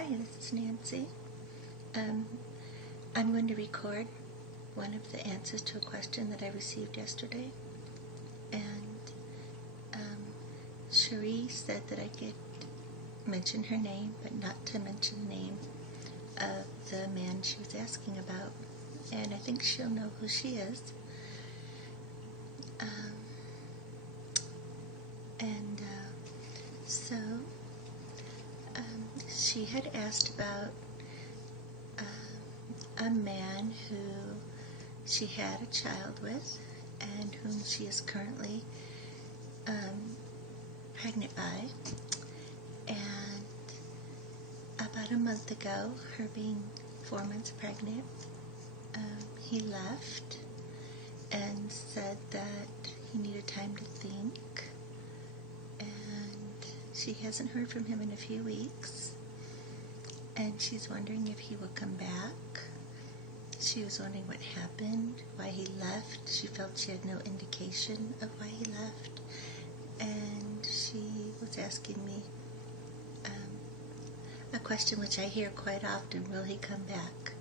Hi, this is Nancy. I'm going to record one of the answers to a question that I received yesterday. And Cherie said that I could mention her name, but not to mention the name of the man she was asking about. And I think she'll know who she is. So she had asked about a man who she had a child with and whom she is currently pregnant by. And about a month ago, her being 4 months pregnant, he left and said that he needed time to think, and she hasn't heard from him in a few weeks, and she's wondering if he will come back. She was wondering what happened, why he left. She felt she had no indication of why he left, and she was asking me a question which I hear quite often: will he come back?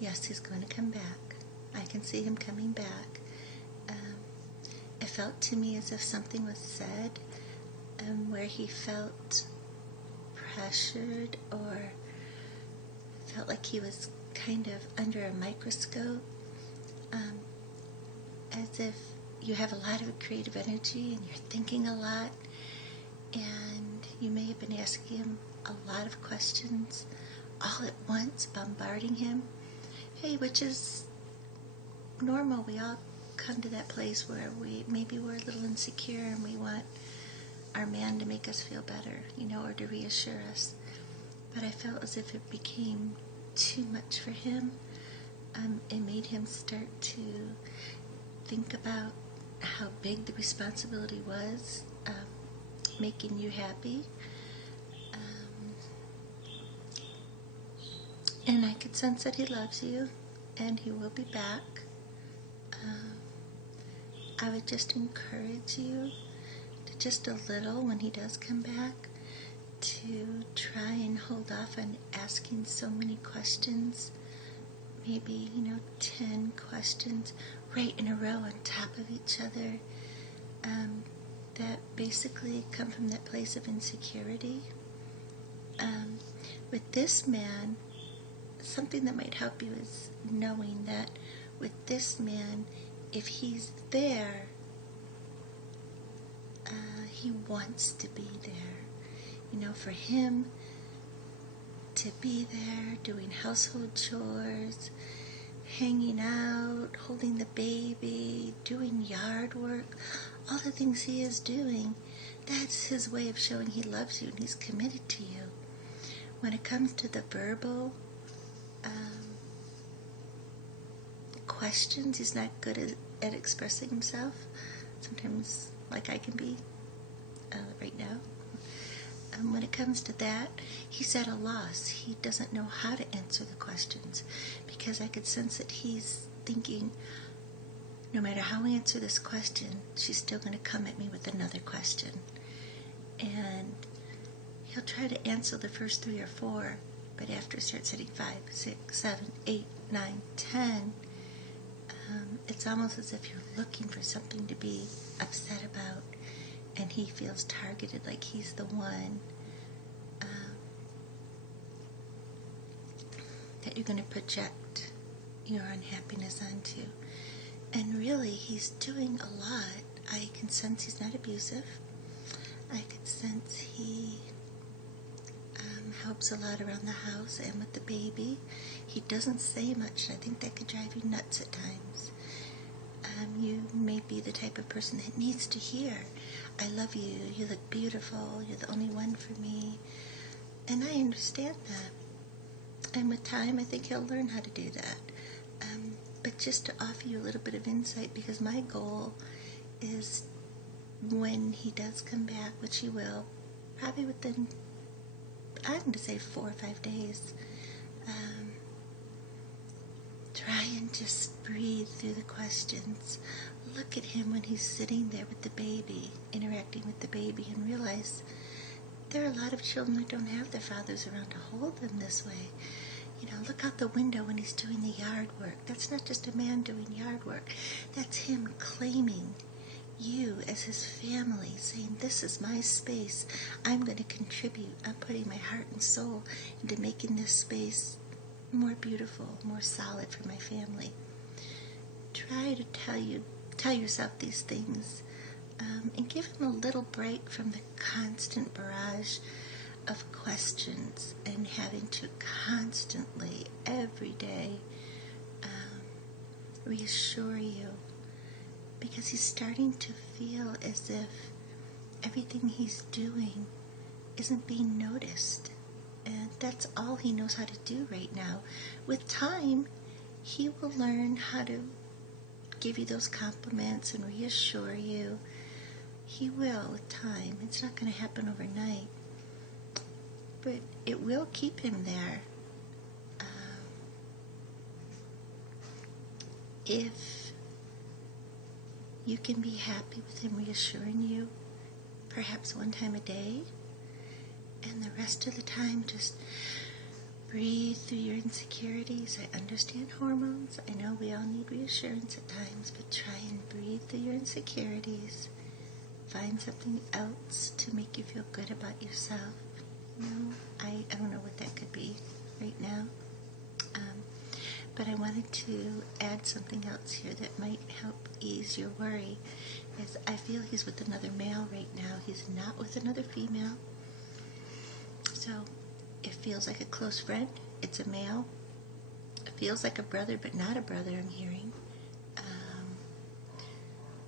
Yes, he's going to come back. I can see him coming back. It felt to me as if something was said where he felt pressured or felt like he was kind of under a microscope, as if you have a lot of creative energy and you're thinking a lot, and you may have been asking him a lot of questions all at once, bombarding him. Hey, which is normal. We all come to that place where maybe we're a little insecure and we want our man to make us feel better, or to reassure us. But I felt as if it became too much for him. It made him start to think about how big the responsibility was, making you happy. And I could sense that he loves you, and he will be back. I would just encourage you to just a little, when he does come back, to try and hold off on asking so many questions. Maybe, 10 questions right in a row on top of each other, that basically come from that place of insecurity. With this man, something that might help you is knowing that with this man, if he's there, he wants to be there. For him to be there, doing household chores, hanging out, holding the baby, doing yard work, all the things he is doing, that's his way of showing he loves you and he's committed to you. When it comes to the verbal questions, he's not good at expressing himself, sometimes like I can be right now. When it comes to that, he's at a loss. He doesn't know how to answer the questions, because I could sense that he's thinking, no matter how I answer this question, she's still going to come at me with another question. And he'll try to answer the first 3 or 4, but after it starts hitting 5, 6, 7, 8, 9, 10, it's almost as if you're looking for something to be upset about, and he feels targeted, like he's the one that you're going to project your unhappiness onto. And really, he's doing a lot. I can sense he's not abusive. I can sense he helps a lot around the house and with the baby. He doesn't say much. I think that could drive you nuts at times. You may be the type of person that needs to hear, I love you, you look beautiful, you're the only one for me. And I understand that. And with time, I think he'll learn how to do that. But just to offer you a little bit of insight, because my goal is, when he does come back, which he will, probably within, I'm going to say 4 or 5 days, try and just breathe through the questions. look at him when he's sitting there with the baby, interacting with the baby, and realize there are a lot of children that don't have their fathers around to hold them this way. You know, look out the window when he's doing the yard work. That's not just a man doing yard work. That's him claiming you as his family, saying, this is my space. I'm going to contribute. I'm putting my heart and soul into making this space more beautiful, more solid for my family. Try to tell yourself these things, and give him a little break from the constant barrage of questions and having to constantly, every day, reassure you, because he's starting to feel as if everything he's doing isn't being noticed, and that's all he knows how to do right now. With time, he will learn how to give you those compliments and reassure you. He will with time. It's not going to happen overnight, but it will keep him there. If you can be happy with him reassuring you, perhaps one time a day, and the rest of the time just breathe through your insecurities. I understand hormones. I know we all need reassurance at times, but try and breathe through your insecurities. Find something else to make you feel good about yourself. You know, I don't know what that could be right now. But I wanted to add something else here that might help ease your worry. Is I feel he's with another male right now. He's not with another female. So it feels like a close friend. It's a male. It feels like a brother, but not a brother, I'm hearing.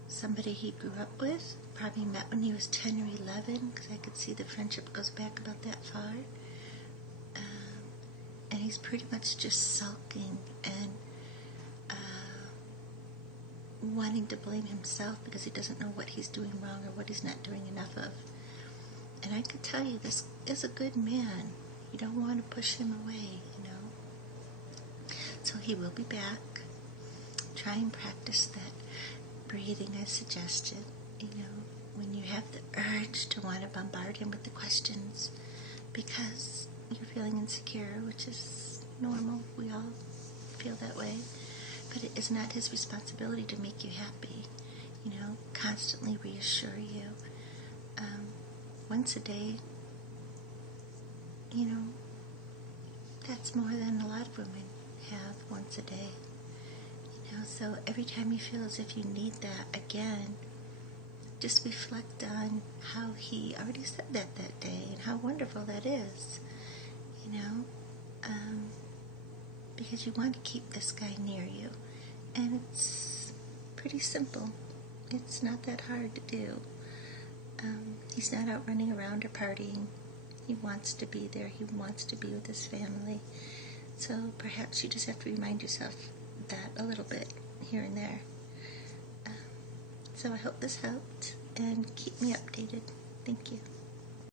Somebody he grew up with, probably met when he was 10 or 11, because I could see the friendship goes back about that far. And he's pretty much just sulking and wanting to blame himself because he doesn't know what he's doing wrong or what he's not doing enough of. And I can tell you, this is a good man. You don't want to push him away, you know. So he will be back. Try and practice that breathing I suggested, you know, when you have the urge to want to bombard him with the questions because you're feeling insecure, which is normal. We all feel that way. But it is not his responsibility to make you happy. You know, constantly reassure you. Once a day, you know, that's more than a lot of women have once a day. You know, so every time you feel as if you need that again, just reflect on how he already said that day and how wonderful that is. You know, because you want to keep this guy near you, and it's pretty simple. It's not that hard to do. He's not out running around or partying. He wants to be there. He wants to be with his family. So perhaps you just have to remind yourself that a little bit here and there. So I hope this helped, and keep me updated. Thank you.